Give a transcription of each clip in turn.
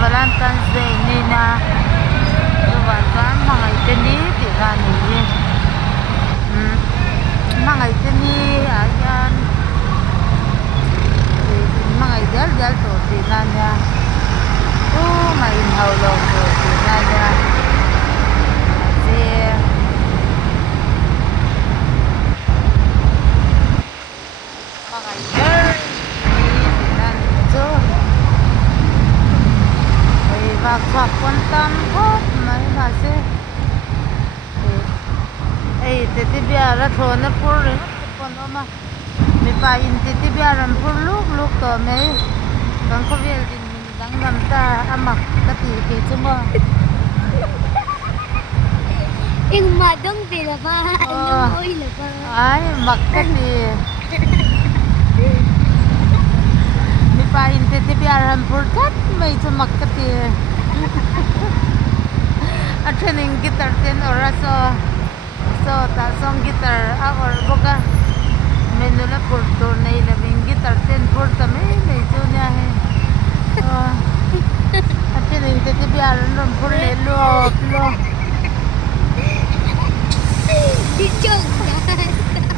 Valentine's Day ni na Iwasan mga itini di na ni mga itini ayan mga idal to di na niya mainhaw lang to di na niya kasi mga idal di na nito ay bakbakon tamhot may kasi ay titibiara thona pur rin kono ma may pain titibiaran pur luk to may kang kovel din dang namta amak tapi ke cuma yung madong bilaba yung oil ba ay makati may pain titibiaran pur kat may sumakati at yung gitar tin oraso so tasong gitar or boka menula purto na ilabing gitar tin purta may niya at yung titibiaran ron purle lo di joke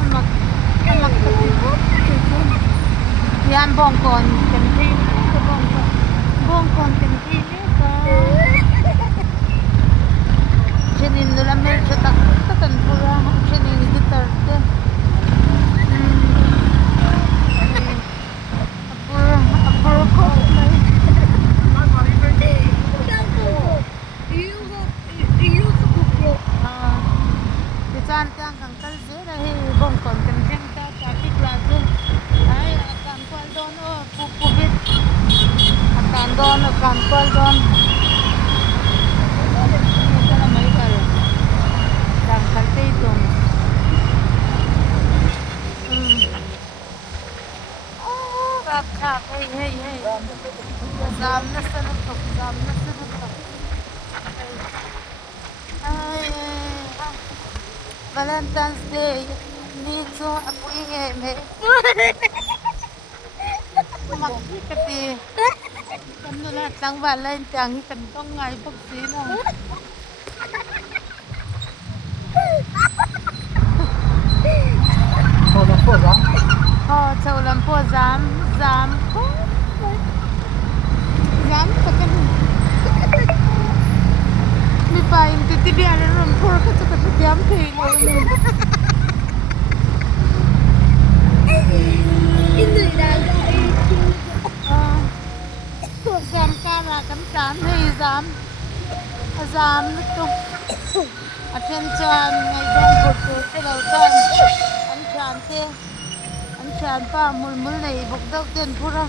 amak yan bongkon kantin bongkon kantin ka Sinin nila may tatan pura sinin gitar te apur ko may pisan te ang kangkal se rahi bongkon kantin ka taki klase ay akan kwal don pupubit akan kwal don kalpetong rakak hey zam na sa nutok ay Valentine's Day nito ako me makikati kano lahat ng Valentine kantong ngay pagsino sa ulan po, zam ko. Zam, takan. May paing titibianan ron po ka sa kasabiyam kayo. hindi talaga Zam kara kan kan, hey zam. Zam nito. Atensyon, ngayon po po, tilaw-tan. Ang tiyan pa, mulmul na ibog daw din, pura.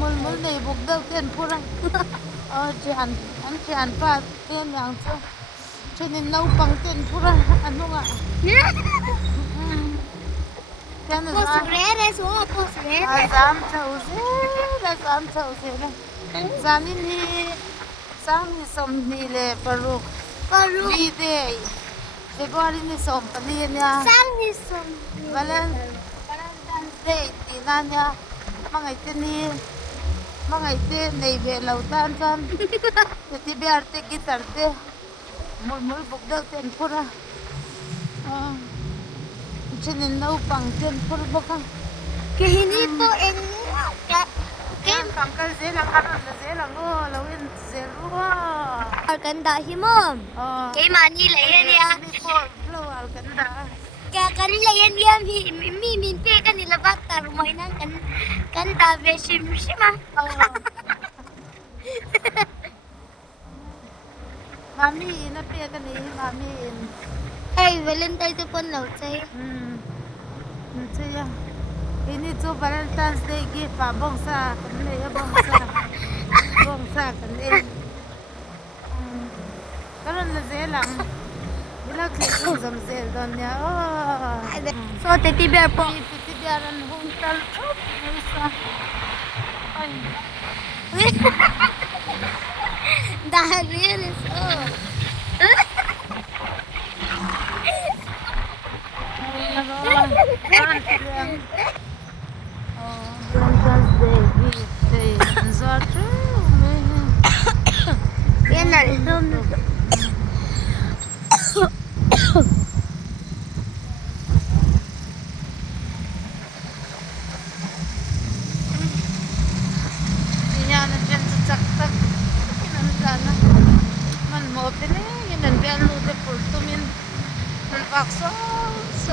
Mulmul na ibog daw din, pura. Tiyan. Ang tiyan pa, tiyan yang to. Tiyanin pang din, pura. Ano nga? Tiyan na posrere Azam chause na. Zanin hi, sami somni le paruk. Bide. February ni som pali niya. Valentine's Day tina niya. Mga itini nay belautan san. Ti biarte gitarte. Mul bugdaw ten pura. Chinin pang ten pura baka. kahinito Yan pangkal zelang karon na zelang lawin zero. ganda himom kay Manila yan ya Flow ganda. kaya kanila yan minpe kanila bata rumahin ang kanta besim sima Mami inapiya ka ni mami ay Valentine to pon law say Saya ini tu Valentine's Day gift bongsa kanila bongsa kanila karon na zelang bila kung zamzel don niya so titi bear po titibiaran huntal isa ay dahil yun so Valentine's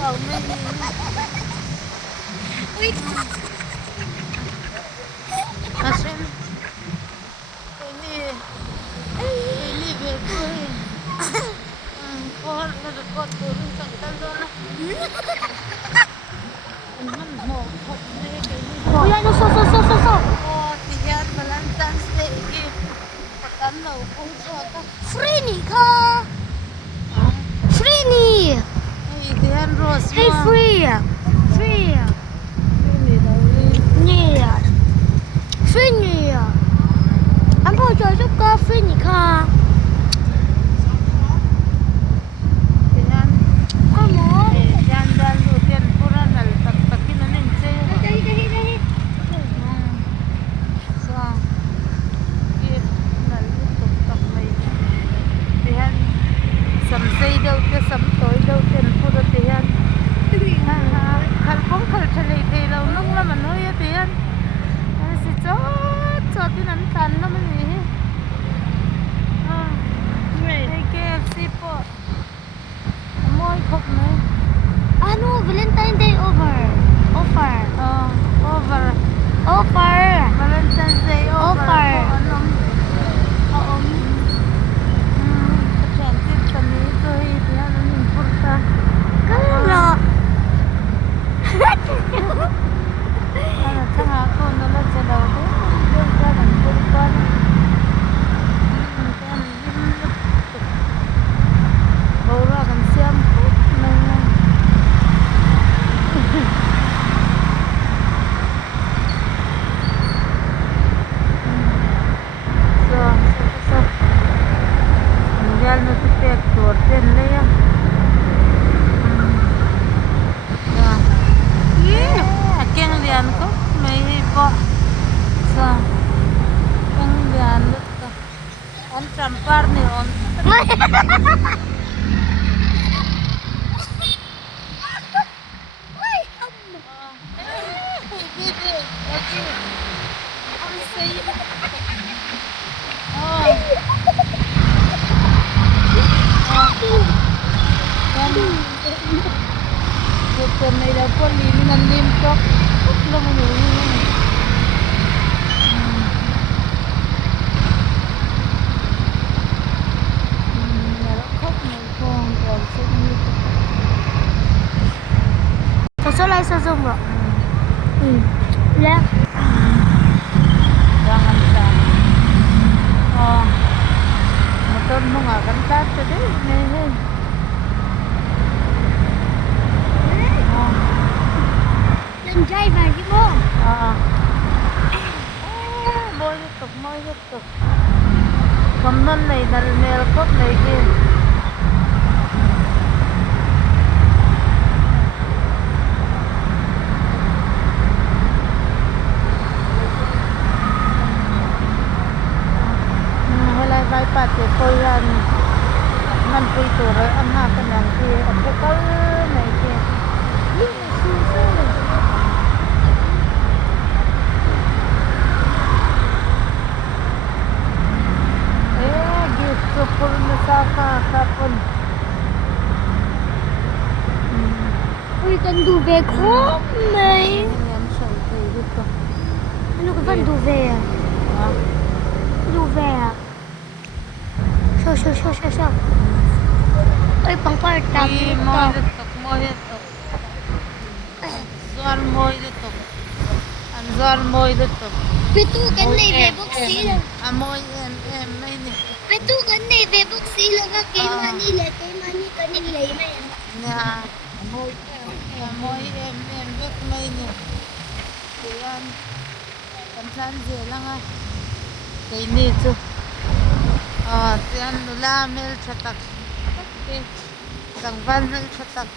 tao may Uy, asin ini betul kohon na rekod turun sa talon man mo hop na kini Kuya, no, so. oh tiyan Valentine's Day patanaw kung sa Free ni ka. Free ni. ay tiyan Rose Hey, free. Free. ini daw Ni. Free ni. Anh bảo cho giúp cơ free ni ka. tiyan Con muốn. tiyan dan tiyan pura nal tak nanin say Đây. so git nal tak may tiyan samsay daw te samtoy daw ten pura tiyan kalpong kalchalay daw nung naman ho ya tiyan si chot tinantan naman eh ay KFC po amoy kop na Ano, Valentine Day over. Offer. over Offer. Valentine's Day over Offer. po anong Oo. pasyentid kami ito tiyan ang importa Kala. ano sa ako nalat sa daw ko doon ka ng importa baura kan siyam po na so Mundial no detector din na yan Keng lian ko may hipo so keng lian ito on trampar ni on Uy, Bukan may daw limi ng limtok. Lang mo yun. Narokop na kong also nito. Susulay sa Zoom bro. Left. Jangan sa. Oh. Motor mo nga kanta today. Hey. Oh. Yung driver, di mo. Mo ito. Kamnon na nelkot na iki. Helai vai pati ko yan. Man po ito. Ang hapa ng ki. Ang bukal na iki. Gift na sa kapon. Uy, kan duve ko. May. Yan siya ito dito. Ano ka ba ang duve? Duve. Show. Uy, pang parta. Mo ito. Zuar mo ito. Pitu kan na ibebok sila. Amoy may ni. Pitu kan na ibebok sila nga kay Manila. Kay Manila kanila yun. Na amoy bet may ni. Yan. Kansan sila nga. Kay nito. Tiyan nula mil chatak. Sang banal chatak.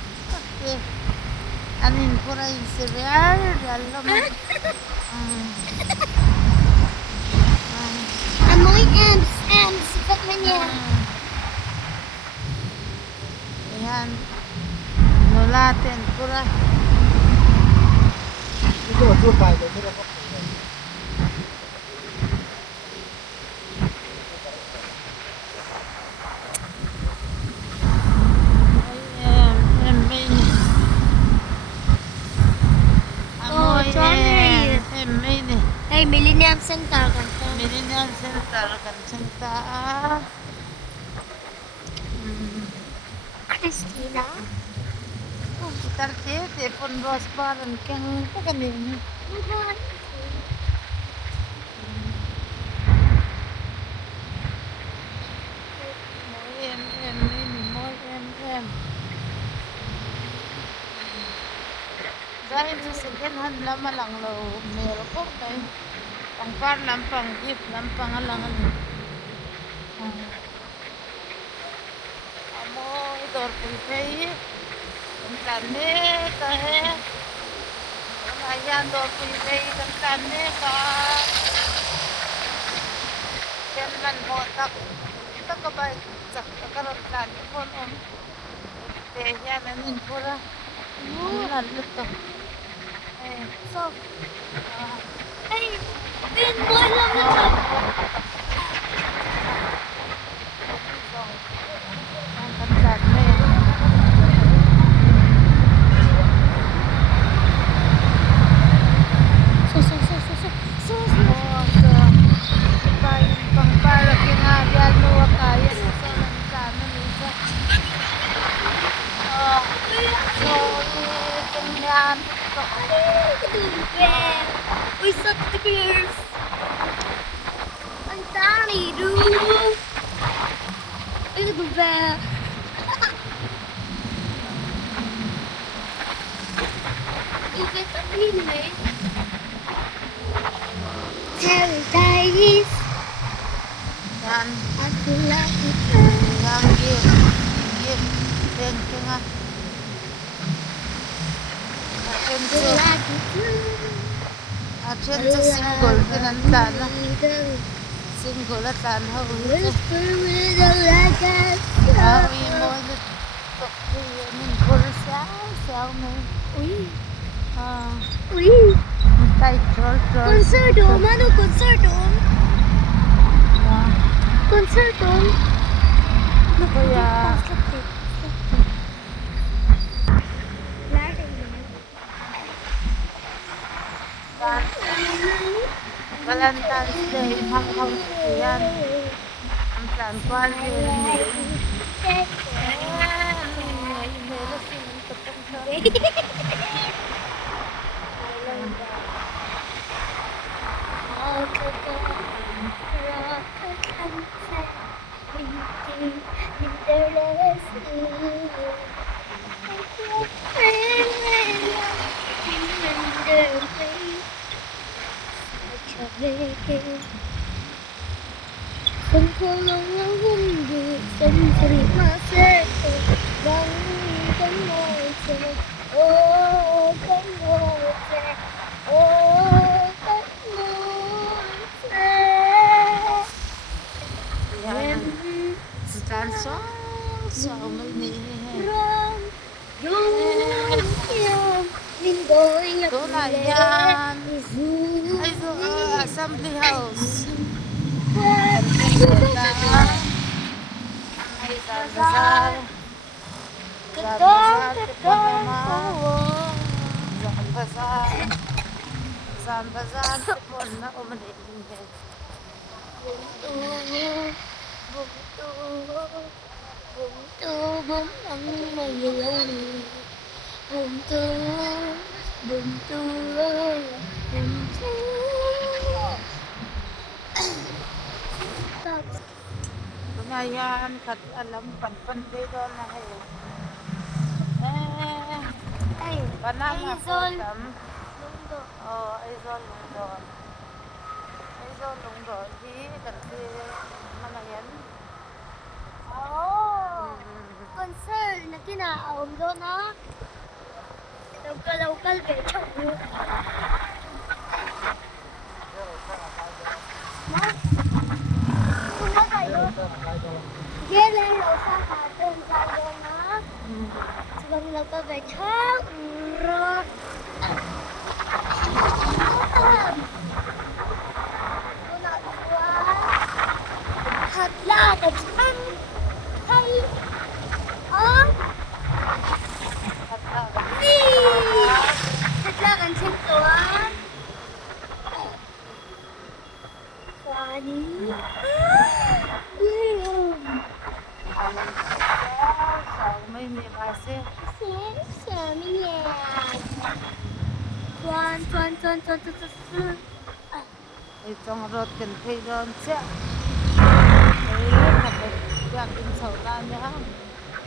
Anin pura yung cereal. Alam mo. Amoy Ems. Sikat man yan. Ayan. Nulatin pura. May Millennium Center kan. Millennium Center kan Santa. Christina. Tarti telepon bos baran kang paganin. Dahil sa second-hand naman lang lo, meron ko tayo. Pang-par lang, pang-gift lang, pangalangan. Amo, ito, pulpay. Ang tani, tahe. Ayan, do, pulpay, ang tani, ka. Yan man mo, tak. Ito ka ba, sa karoon tani po, no? Yan, anin pura. Ano to? So, ay, pinball lang ito. Ang kansan na yan. So. Pang-para kinabyan mo wakaya sa lantanan nito. So, tingnan. Uy, sa tears. Ang dami, dude. Ay, dube. Ikit ang hinay. Paradise. Yan. Ako lang Yang gift. Gift. Thank you nga. Action sa single. Tinanta na. Single at tanhaw. Whisper with a legend. Awi mo. Yung kursa. Selma. Uy. Ah. Uy. Title. Concerto. Mano, concerto. Concerto. Kuya. Valentine's Day. Hanggang yan. Ang plan ko. Không có lòng ngắm hung gì Sân sỉ mà sẽ Vắng cánh môi trẻ Ô cánh môi trẻ Ô cánh môi trẻ Yan. Stan song. So, may Rong Dung Yam Mình đôi nhập Ito na yan. Ay, so, assembly house. Ay, Zan-Bazar. Zan-Bazar. Zan-Bazar. Sipon na umaligin. Bum ang mayayaw Buntu Lumayan, kat alam, panpanday doon na kayo. Ay, Banana Aizol. Potam. Oh, Aizol Lungdon. Aizol Lungdon. Di, kasi, mana yan? Oh, concern na kinaawam doon ha. Local becho. Ma? Kuma kayo? Gila rosa katon sa doon ha. Sebab local becho. Rock. Hatla kecang. Hai. Oh. Hatla kan situ ah. Sao mấy mẹ bà xe Sợ mi nhẹ. Tuan. Ê trong rốt cần thay rôn xe Ê thật là Gạc kinh sầu ra nhá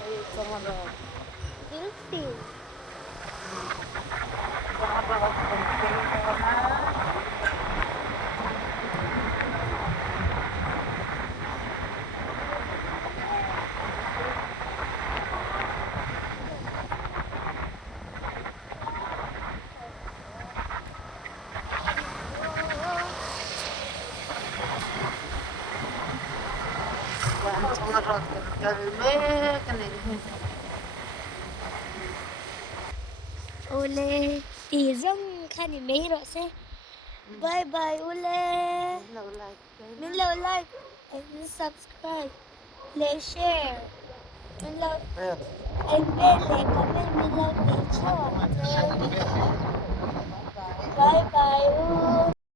Ê trong rốt Tiểu tiểu. Trong rốt cần thay rôn á Trong rốt cần kalme kanin Ule. Thì rong khăn thì mấy rồi xe. Bye bye Ule. Lâu lại Mình lâu like and subscribe. Like share. Mình lâu and bell like comment mình lâu để cho. Bye bye.